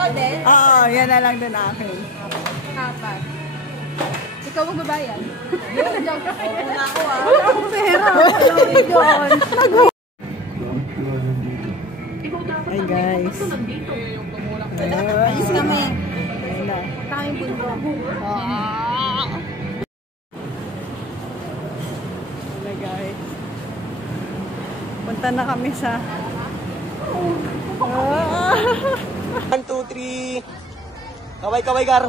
Ikaw din? Oo, yan na lang din akin. Apat. Ikaw ang babayan. Joke. Wala ako ah. Wala akong pera. Doon. Hi guys. Alis kami. Wala. Tanging bundok. Wala guys. Punta na kami sa... 1, 2, 3. Kaway-kaway gar.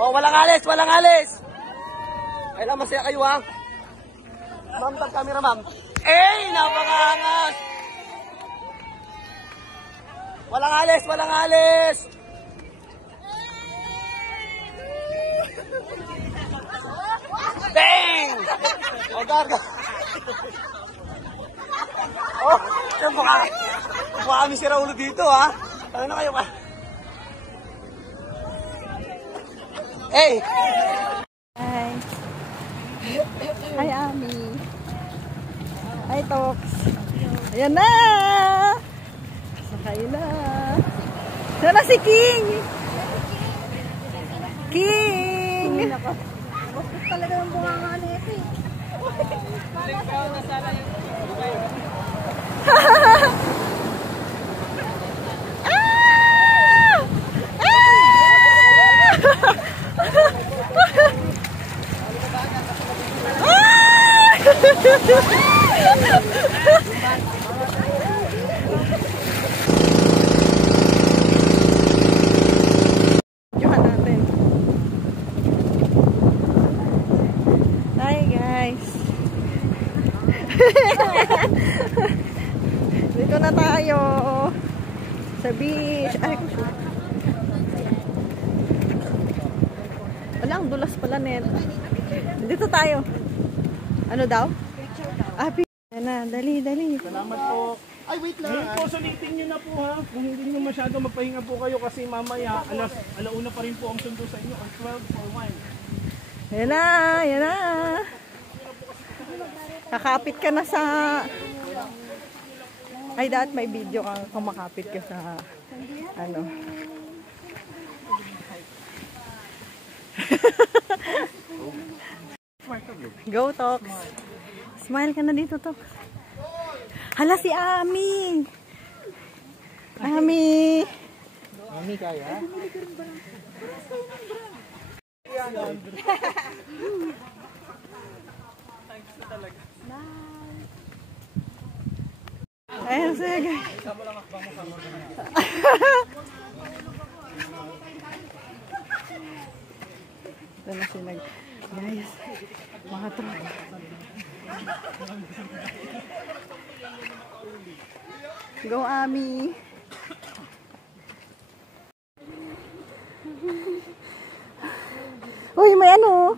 Oh, walang alis, walang alis. Kailan masaya kayo ha? Ma'am, tag camera ma'am. Napakaangas. Walang alis, walang alis. Bang! Oh, gaga. Oh, yung mukha kami si Raulo dito ha. Ano na kayo ka? Hey! Hi. Hi, Ami. Hi, Tox. Ayan na! Sakay na. Saan na si King? King! Bakit talaga yung bunganga na ito eh. Johan natin. Hi guys. Dito na tayo sa beach. Ay, wala, ang dulas pala net. Dito tayo. Ano daw? Yan na, dali. Salamat po. Ay, wait lang. Ngayon po, sulitin nyo na po ha. Kung hindi nyo masyado magpahinga po kayo kasi mamaya, alauna pa rin po ang sundo sa inyo. Or 12 for 1. Yan na. Kakapit ka na sa... Ay, dapat may video ka kung makapit ka sa... Ano... Go, Tox. Smile ka na dito, Tox. Hala, si Ami. Ami. Mami, kaya? Ayun, sige. Ito na sila. Guys, mga truck. Go, Ami. Uy, may ano.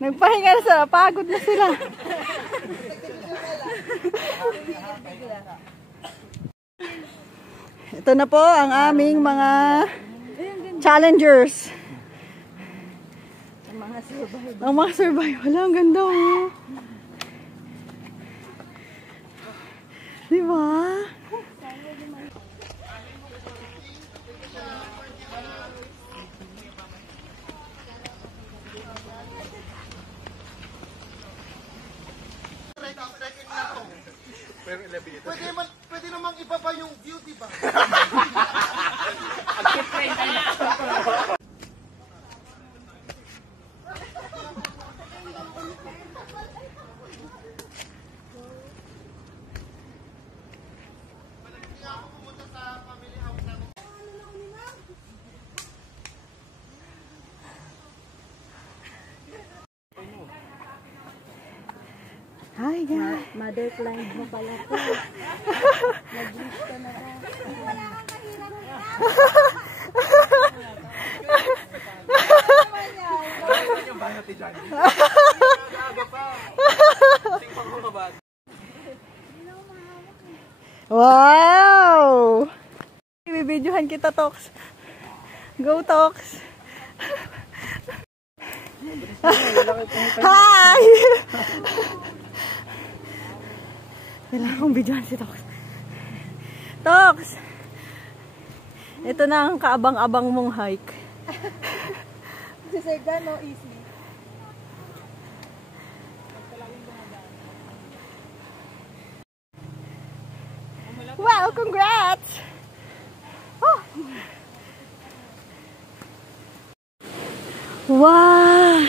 Nagpahinga na sila. Pagod na sila. Ito na po ang aming mga challengers. Ang mga survival. Ang ganda oh. Diba? Pwede namang iba pa yung view, diba? Hi guys. Mother client mo pala po. Nag-reach ka na po. Wala kang mahirap na. Yung banat ni Johnny. Aga pa. Tingpang mo ka ba? Wow! Ibibidyohan kita, Tox. Go, Tox. Hi! Kailangan kong bidyohan si Tox. Tox! Ito na ang kaabang-abang mong hike. Si Sir Dan, no, easy. Wow, congrats! Oh. Wow!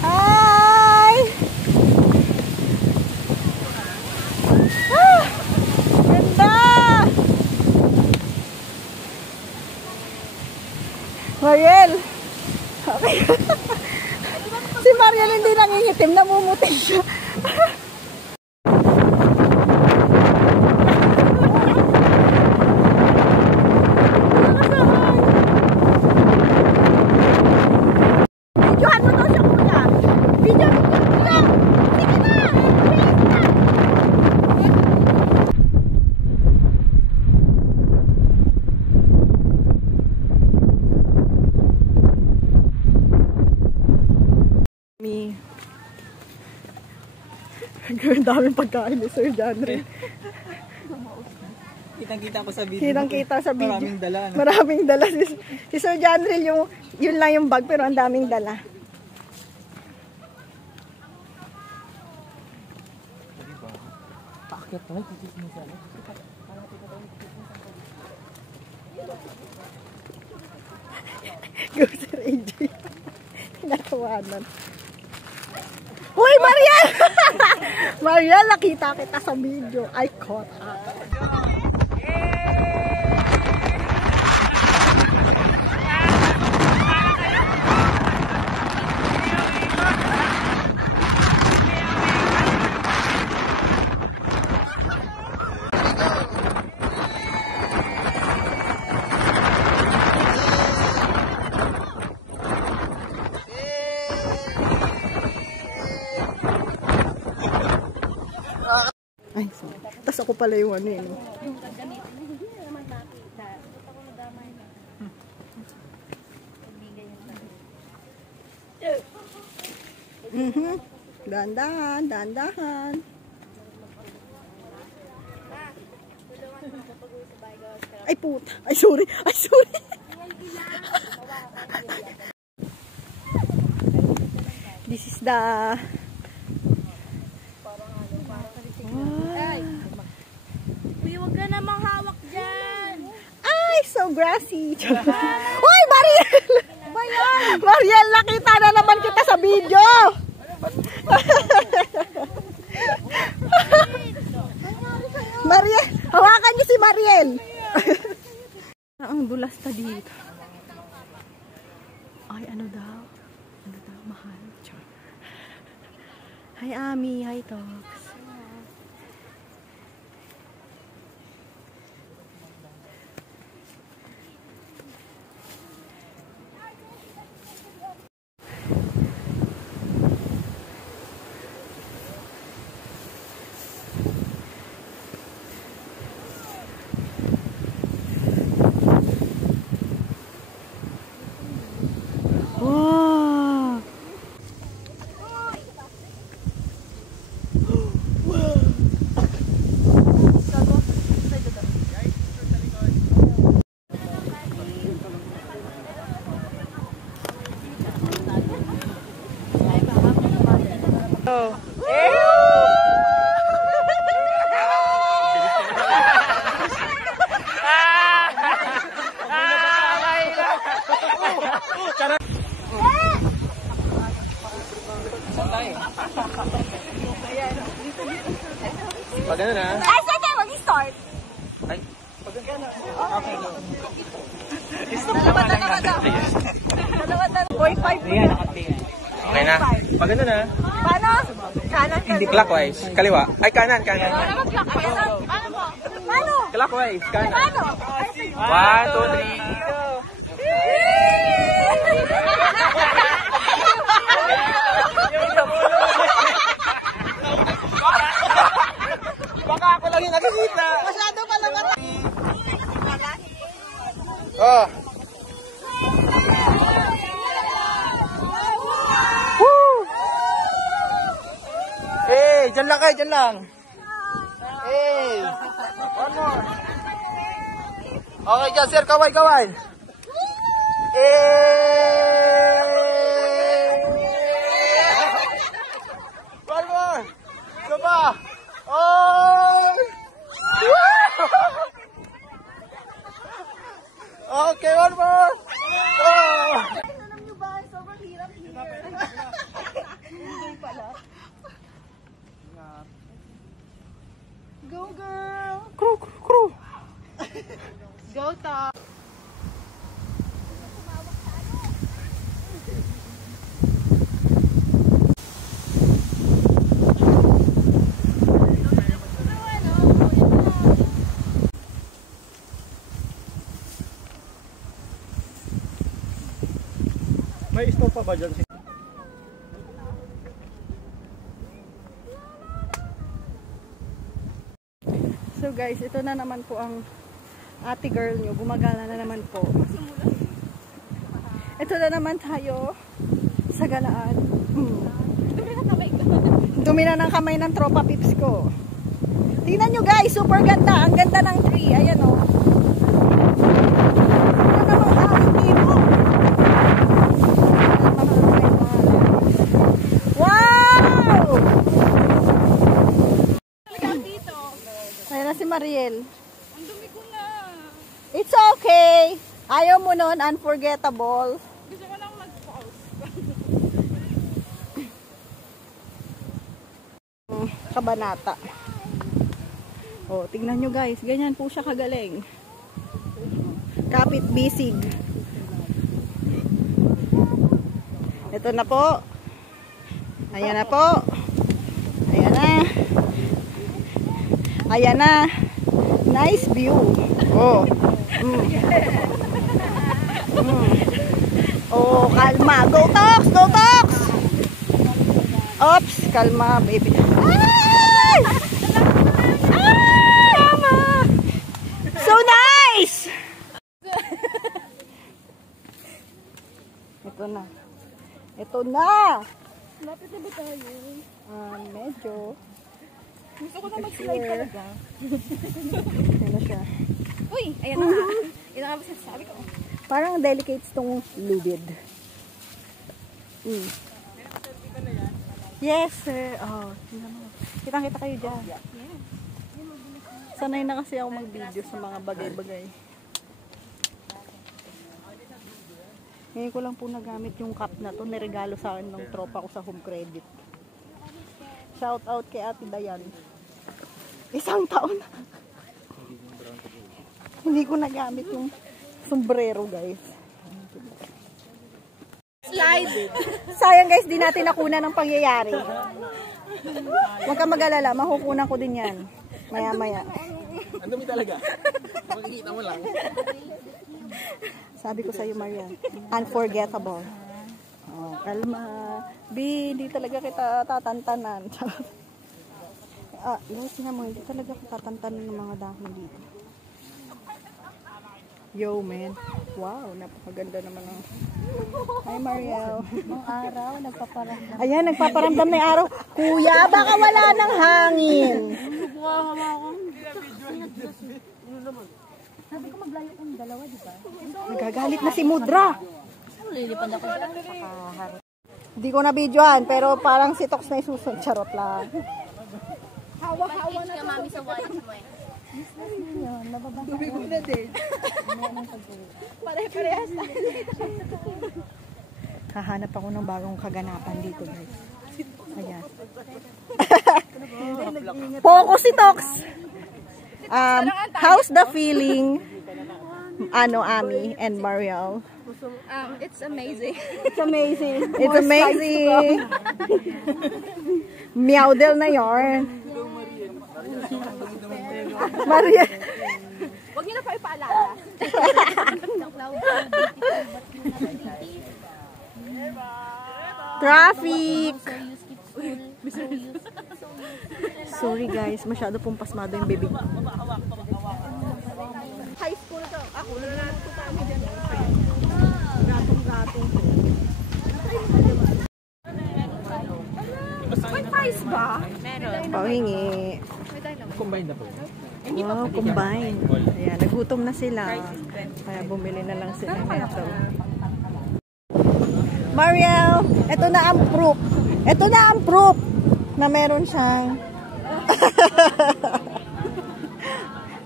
Hi! Ah, ganda! Mariel! Okay. Si Mariel hindi nangingitim, namumuti siya. Videohan mo to siya, kuya. Video, video. Sige na! Bilis na! Ang daming pagkain ni Sir Janry. Kitang-kita ko sa video. Kitang-kita sa video. Maraming dala. No? Maraming dala. Si Sir Janry, yun lang yung bag, pero ang daming dala. Pakit na. Titis mo sana. Go, Sir AJ. Tinatawanan. Uy, Mariel! Mariel, nakita kita sa video. I caught up. Ay, sorry. Tapos ako pala yung ano yun. Dahan-dahan, dahan-dahan. Ay, puta. Ay, sorry. Ay, sorry. This is the... Uy, huwag ka namang hawak dyan. Ay, so grassy. Hoy, Mariel! Mariel, nakita na naman kita sa video. Mariel, hawakan niyo si Mariel. Ang dulas na dito. Ay, ano daw? Ano daw, mahal. Hi, Ami. Hi, Tox. Pag ano na? Ay, sige, mag-start. Ay, pag ano na? Okay. Dalawa daw. 0.5 Ayan, okay na. Pag ano na? Paano? Kanan ka. Hindi clockwise. Kaliwa. Ay, kanan. Paano? Clockwise. Kanan. Paano? 1, 2, 3. Dyan lang kayo, dyan lang. Hey! One more. Okay, dyan, sir. Kaway, kaway. One more. Isa pa. Oh! Okay, one more. Oh! Alam nyo ba? Sobrang hirap here. Hindi pala. Go, girl! Crew, crew, crew. Go, Top! May store pa ba dyan? So guys, ito na naman po ang ate girl nyo. Gumagala na naman po. Ito na naman tayo sa galaan. Dumi na ng kamay ng tropa pips ko. Tingnan nyo guys, super ganda. Ang ganda ng tree. Ayan o. Ano namang aking dito? Wow! Ayan na si Mariel. Ang dumi ko na. It's okay. Ayaw mo nun, unforgettable. Gusto ko lang mag-pause. Kabanata. Oh, tingnan nyo guys. Ganyan po siya kagaling. Kapit bisig. Ito na po. Ayan na po. Ayan na. Ayan na. Nice view. Oh. Oh, kalma. Go Tox! Go Tox! Oops, kalma baby. Ay! Ay! Mama! So nice! Ito na. Ito na! Lapit na ba tayo? Medyo. Gusto ko na mag-slide talaga. Ano siya? Uy! Ayan na nga. Yun na nga ba sabi ko. Parang delicate tong lubid. Yes, sir. Oh, kitang-kita kayo dyan. Sanay na kasi ako mag-video sa mga bagay-bagay. Ngayon ko lang po nagamit yung cup na to. Niregalo sa akin ng tropa ko sa home credit. Shout out kay Ate Dayan. 1 taon na. Hindi ko nagamit yung sombrero, guys. Slide! Sayang guys, di natin nakuna ng pangyayari. Huwag ka mag-alala, makukunan ko din yan. Maya-maya. Ang dumi talaga. Makikita mo lang. Sabi ko sa'yo, Maria, unforgettable. Oh, kalma. B, hindi talaga kita tatantanan. Guys, mo, hindi talaga kita tatantanan ng mga dahon dito. Yo, man. Wow, napakaganda naman ang... Hi, Mariel. Ang araw, nagpaparamdam. Ayan, nagpaparamdam na yung araw. Kuya, baka wala ng hangin. Buka nga ako. Sabi ko maglayo kong dalawa, di ba? Nagagalit na si Mudra. Lilipad ako dyan. Hindi ko na videoan, pero parang si Tox na isusun. Charot lang. Hawa-hawa na ka, mami, sa wallet mo eh. Dumi ko na din. Pare-parehas na. Hahanap ako ng bagong kaganapan dito, guys. Ayan. Focus si Tox! How's the feeling? Ami and Mariel? It's amazing. It's amazing. It's amazing. Meowdel na yarn. Mariel. Huwag niyo na pa ipaalala. Traffic! Sorry guys, masyado pong pasmado yung bibig. High school ka. Ako, nagluto kami dyan. Gatong-gatong. May price ba? Meron. Oh, hingi. Combine na po. Wow, combine. Ayan, nagutom na sila. Kaya bumili na lang sila nito. Mariel, ito na ang proof. Ito na ang proof na meron siyang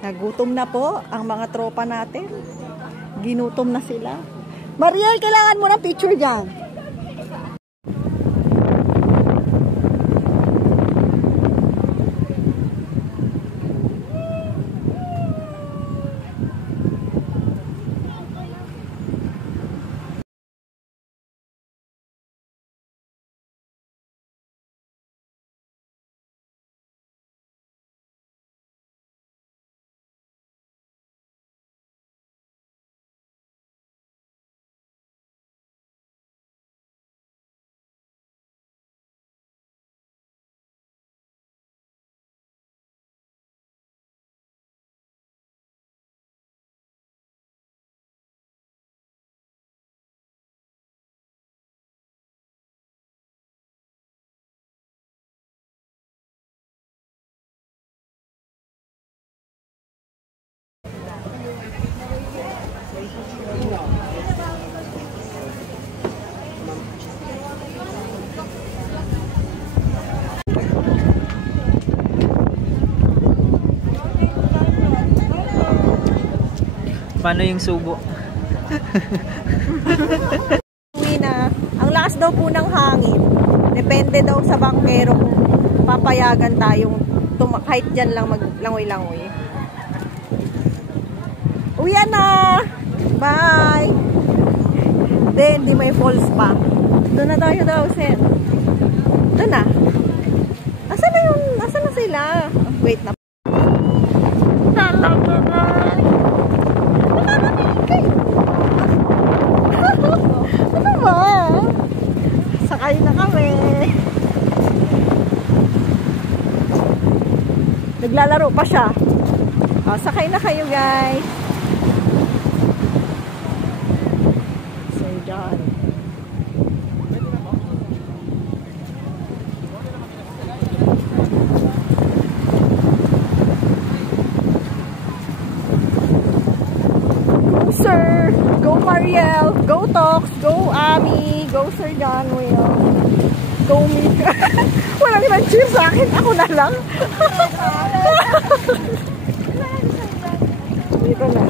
nagutom na po ang mga tropa natin. Ginutom na sila. Mariel, kailangan mo ng picture dyan. Paano yung subo? Uwi na. Ang lakas daw po ng hangin. Depende daw sa bangkero kung papayagan tayong kahit dyan lang maglangoy-langoy. Uwi na! Bye! Hindi may falls pa. Doon na tayo daw, Sen. Doon na. Asan na yun? Asan na sila? Wait na. Ano ba? Sakay na kami. Naglalaro pa siya. Sakay na kayo, guys. Sir John. Go, Sir. Go, Mariel. Go, Tox. Go, Ami. Go, Sir John Will. Go, Mika. Walang nag-cheer sa akin. Ako na lang. Dito na.